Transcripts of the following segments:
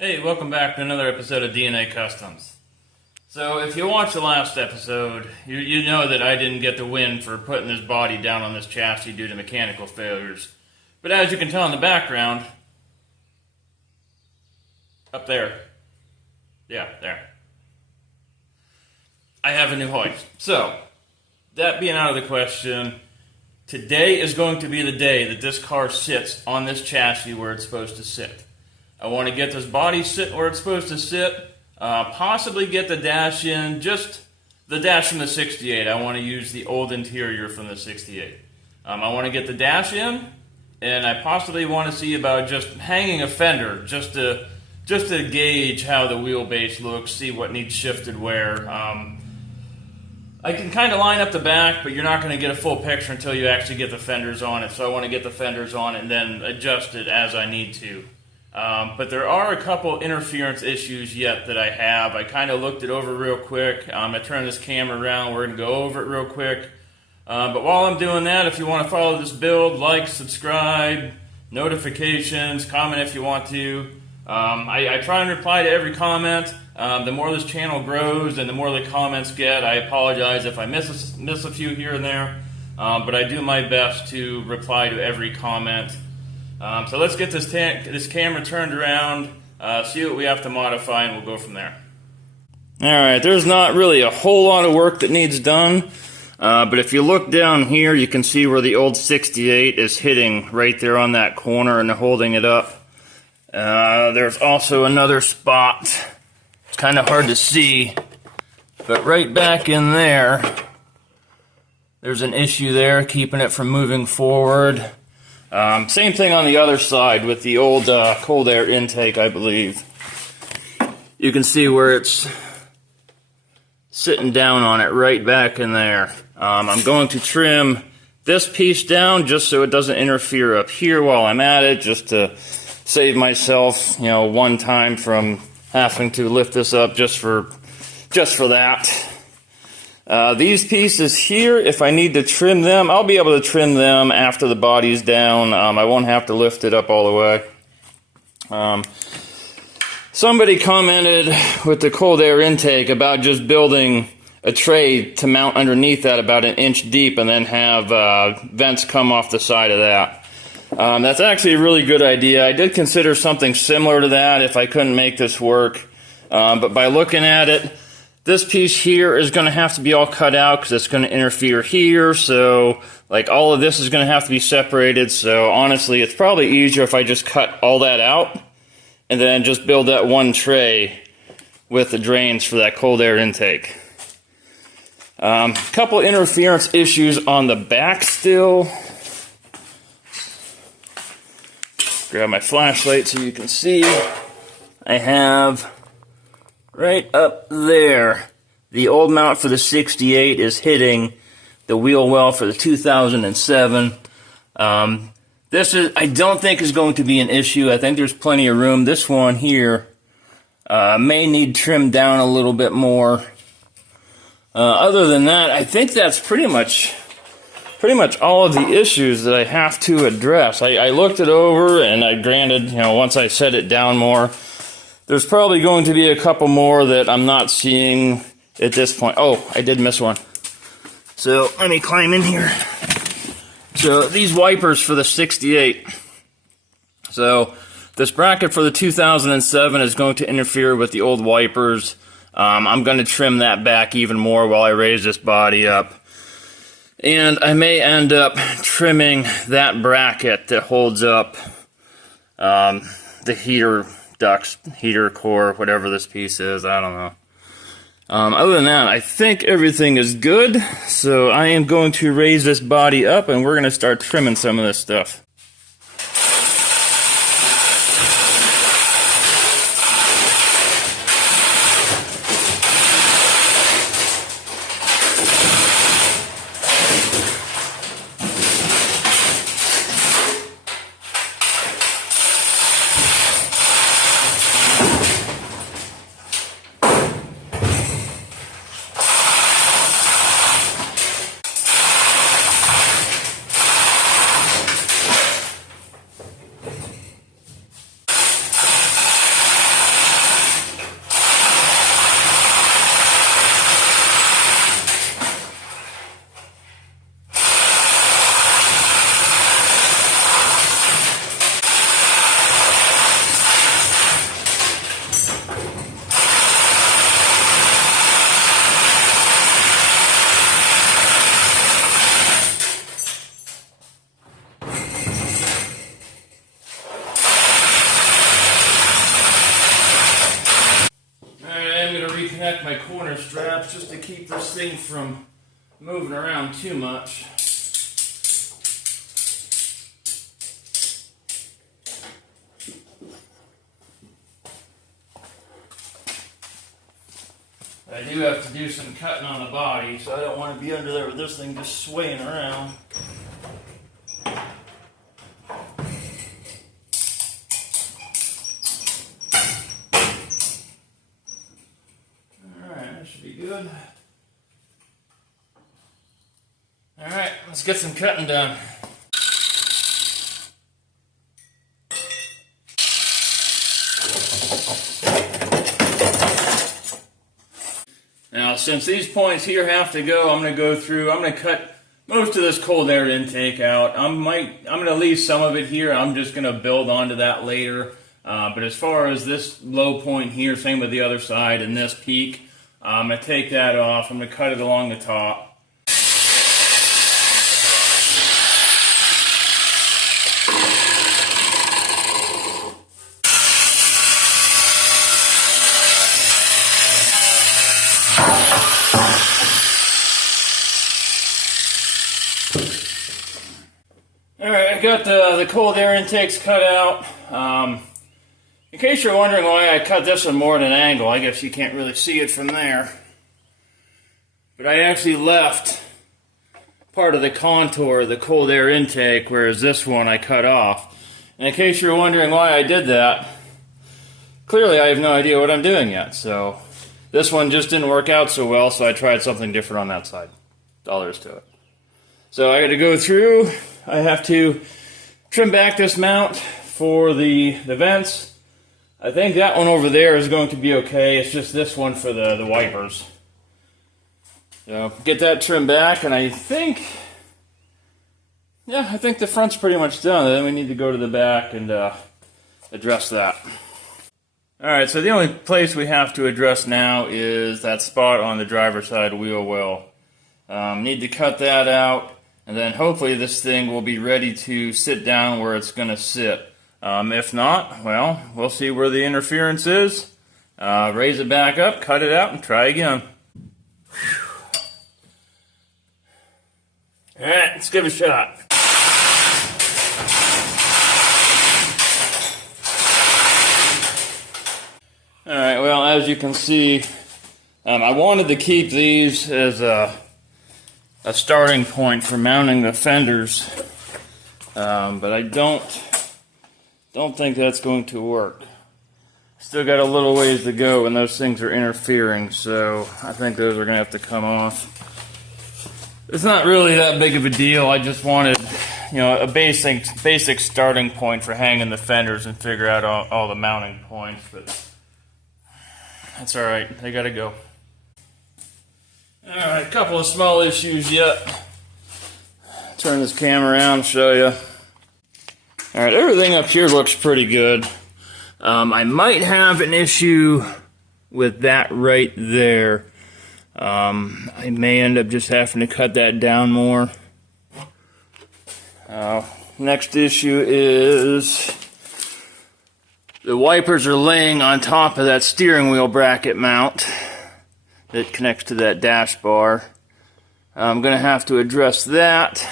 Hey, welcome back to another episode of DNA Customs. So, if you watched the last episode, you know that I didn't get the win for putting this body down on this chassis due to mechanical failures. But as you can tell in the background, up there, yeah, there, I have a new hoist. So, that being out of the question, today is going to be the day that this car sits on this chassis where it's supposed to sit. I want to get this body sitting where it's supposed to sit, possibly get the dash in, just the dash from the 68. I want to use the old interior from the 68. I want to get the dash in, and I possibly want to see about just hanging a fender, just to gauge how the wheelbase looks, see what needs shifted where. I can kind of line up the back, but you're not going to get a full picture until you actually get the fenders on it, so I want to get the fenders on and then adjust it as I need to. But there are a couple interference issues yet that I have. I kind of looked it over real quick. I turned this camera around. We're going to go over it real quick. But while I'm doing that, if you want to follow this build, like, subscribe, notifications, comment if you want to. I try and reply to every comment. The more this channel grows and the more the comments get, I apologize if I miss a few here and there. But I do my best to reply to every comment. So let's get this camera turned around, see what we have to modify, and we'll go from there. Alright, there's not really a whole lot of work that needs done, but if you look down here, you can see where the old 68 is hitting right there on that corner and holding it up. There's also another spot. It's kind of hard to see, but right back in there, there's an issue there keeping it from moving forward. Same thing on the other side with the old cold air intake, I believe. You can see where it's sitting down on it right back in there. I'm going to trim this piece down just so it doesn't interfere up here while I'm at it, just to save myself, one time from having to lift this up just for that. These pieces here, if I need to trim them, I'll be able to trim them after the body's down. I won't have to lift it up all the way. Somebody commented with the cold air intake about just building a tray to mount underneath that about an inch deep and then have vents come off the side of that. That's actually a really good idea. I did consider something similar to that if I couldn't make this work. But by looking at it, this piece here is going to have to be all cut out because it's going to interfere here. So, all of this is going to have to be separated. So, honestly, it's probably easier if I just cut all that out and then just build that one tray with the drains for that cold air intake. Couple interference issues on the back still. Grab my flashlight so you can see. I have right up there, the old mount for the 68 is hitting the wheel well for the 2007. This I don't think is going to be an issue. I think there's plenty of room. This one here may need trimmed down a little bit more. Other than that, I think that's pretty much all of the issues that I have to address. I looked it over, and I granted, once I set it down more, there's probably going to be a couple more that I'm not seeing at this point. Oh, I did miss one. So let me climb in here. So these wipers for the 68. So this bracket for the 2007 is going to interfere with the old wipers. I'm going to trim that back even more while I raise this body up. And I may end up trimming that bracket that holds up the heater ducts, heater core, whatever this piece is, I don't know. Other than that, I think everything is good, so I am going to raise this body up and we're going to start trimming some of this stuff. anti-corner straps just to keep this thing from moving around too much. I do have to do some cutting on the body, so I don't want to be under there with this thing just swaying around. Alright, that should be good. Alright, let's get some cutting done. Now, since these points here have to go, I'm going to cut most of this cold air intake out. I'm going to leave some of it here. I'm just going to build onto that later. But as far as this low point here, same with the other side, and this peak, I'm going to take that off. I'm going to cut it along the top. Alright, I got the cold air intakes cut out. In case you're wondering why I cut this one more at an angle, I guess you can't really see it from there. But I actually left part of the contour of the cold air intake, whereas this one I cut off. And in case you're wondering why I did that, clearly I have no idea what I'm doing yet. So this one just didn't work out so well, so I tried something different on that side. That's all there is to it. So I got to go through. I have to trim back this mount for the vents. I think that one over there is going to be okay. It's just this one for the wipers. So get that trimmed back, and I think the front's pretty much done. Then we need to go to the back and address that. Alright, so the only place we have to address now is that spot on the driver's side wheel well. Need to cut that out. And then hopefully this thing will be ready to sit down where it's going to sit. If not, well, we'll see where the interference is. Raise it back up, cut it out, and try again. Alright, let's give it a shot. Alright, well, as you can see, I wanted to keep these as a starting point for mounting the fenders, but I don't think that's going to work. Still got a little ways to go, and those things are interfering, so I think those are going to have to come off. It's not really that big of a deal. I just wanted, a basic starting point for hanging the fenders and figure out all the mounting points, but that's all right. They got to go. Alright, a couple of small issues yet. Turn this camera around and show you. Alright, everything up here looks pretty good. I might have an issue with that right there. I may end up just having to cut that down more. Next issue is the wipers are laying on top of that steering wheel bracket mount that connects to that dash bar. I'm going to have to address that.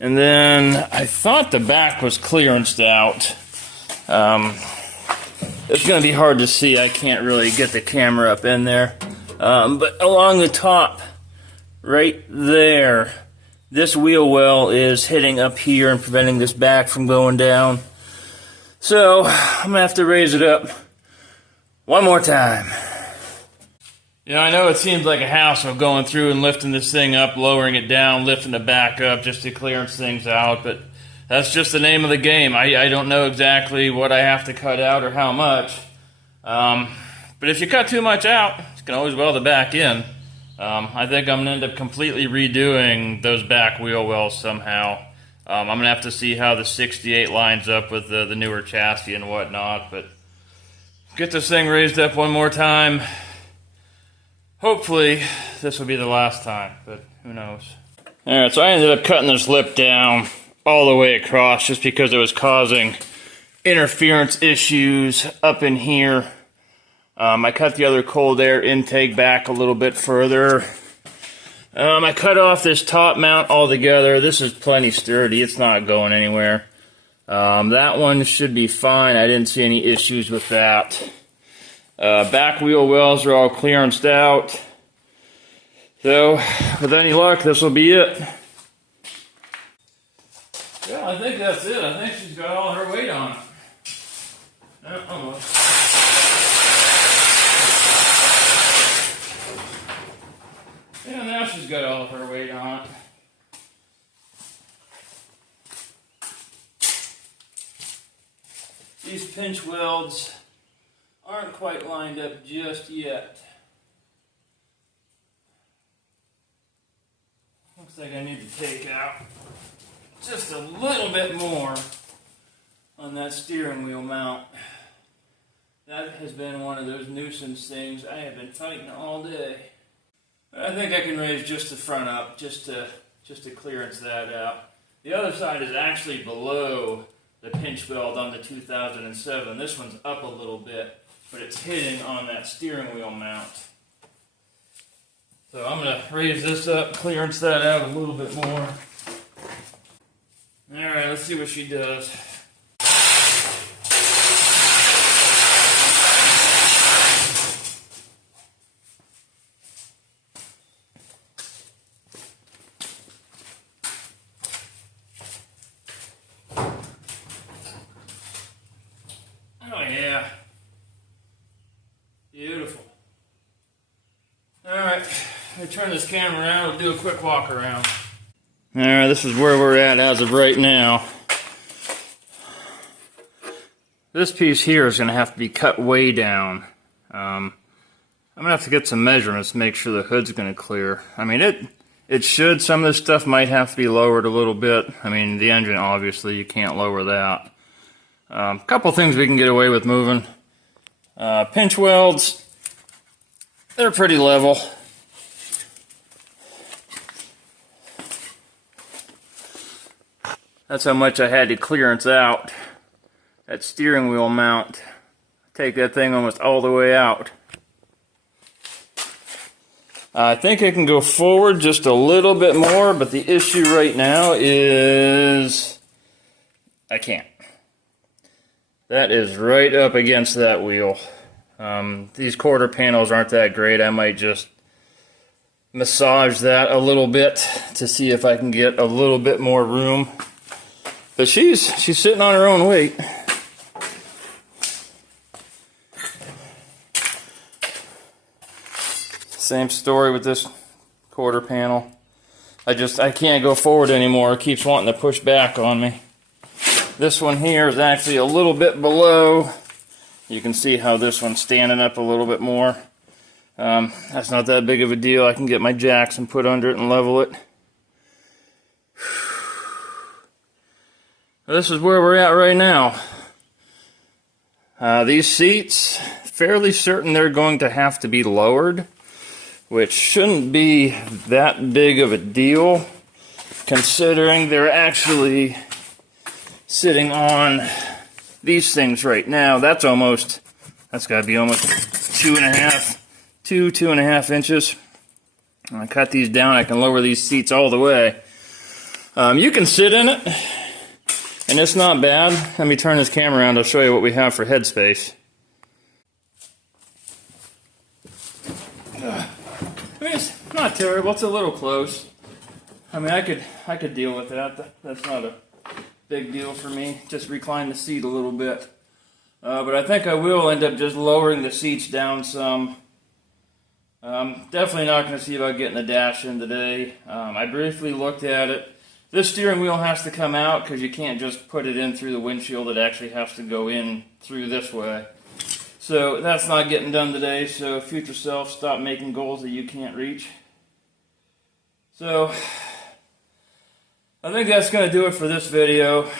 And then I thought the back was clearanced out. It's going to be hard to see. I can't really get the camera up in there. But along the top, right there, this wheel well is hitting up here and preventing this back from going down. So I'm going to have to raise it up one more time. I know it seems like a hassle going through and lifting this thing up, lowering it down, lifting it back up just to clearance things out, but that's just the name of the game. I don't know exactly what I have to cut out or how much. But if you cut too much out, you can always weld it back in. I think I'm going to end up completely redoing those back wheel wells somehow. I'm going to have to see how the 68 lines up with the newer chassis and whatnot, but get this thing raised up one more time. Hopefully, this will be the last time, but who knows. Alright, so I ended up cutting this lip down all the way across just because it was causing interference issues up in here. I cut the other cold air intake back a little bit further. I cut off this top mount altogether. This is plenty sturdy. It's not going anywhere. That one should be fine. I didn't see any issues with that. Back wheel wells are all clearanced out. So, with any luck, this will be it. Yeah, I think that's it. I think she's got all her weight on it. Almost. Yeah, now she's got all her weight on it. These pinch welds aren't quite lined up just yet. Looks like I need to take out just a little bit more on that steering wheel mount. That has been one of those nuisance things I have been fighting all day. But I think I can raise just the front up, just to clearance that out. The other side is actually below the pinch weld on the 2007. This one's up a little bit, but it's hitting on that steering wheel mount. So I'm going to raise this up, clearance that out a little bit more. Alright, let's see what she does. Oh yeah. Beautiful. Alright, let me turn this camera around. We'll do a quick walk around. Alright, this is where we're at as of right now. This piece here is going to have to be cut way down. I'm going to have to get some measurements to make sure the hood's going to clear. I mean, it should. Some of this stuff might have to be lowered a little bit. I mean, the engine, obviously, you can't lower that. A couple things we can get away with moving. Pinch welds, they're pretty level. That's how much I had to clearance out. That steering wheel mount. Take that thing almost all the way out. I think I can go forward just a little bit more, but the issue right now is I can't. That is right up against that wheel. These quarter panels aren't that great. I might just massage that a little bit to see if I can get a little bit more room. But she's sitting on her own weight. Same story with this quarter panel. I can't go forward anymore. It keeps wanting to push back on me. This one here is actually a little bit below. You can see how this one's standing up a little bit more. That's not that big of a deal. I can get my jacks and put under it and level it. This is where we're at right now. These seats, fairly certain they're going to have to be lowered, which shouldn't be that big of a deal, considering they're actually sitting on these things right now. That's got to be almost 2.5 inches. When I cut these down, I can lower these seats all the way. You can sit in it, and it's not bad. Let me turn this camera around. I'll show you what we have for headspace. I mean, it's not terrible. It's a little close. I mean, I could deal with that. That's not a big deal for me. Just recline the seat a little bit. But I think I will end up just lowering the seats down some. Definitely not going to see about getting the dash in today. I briefly looked at it. This steering wheel has to come out because you can't just put it in through the windshield. It actually has to go in through this way. So that's not getting done today. So future self, stop making goals that you can't reach. So I think that's going to do it for this video.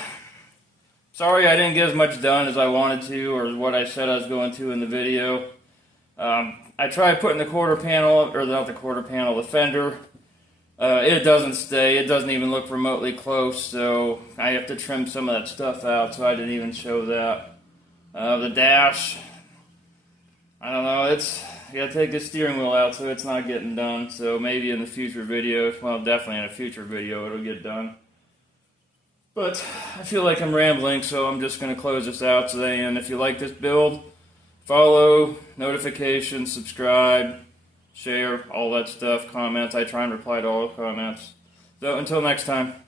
Sorry I didn't get as much done as I wanted to, or what I said I was going to in the video. I tried putting the quarter panel, or not the quarter panel, the fender. It doesn't stay. It doesn't even look remotely close, so I have to trim some of that stuff out, so I didn't even show that. The dash, I don't know, you gotta take the steering wheel out so it's not getting done. So maybe in the future video, well, definitely in a future video it'll get done. But I feel like I'm rambling, so I'm just gonna close this out today. And if you like this build, follow, notifications, subscribe, share, all that stuff, comments. I try and reply to all the comments. So until next time.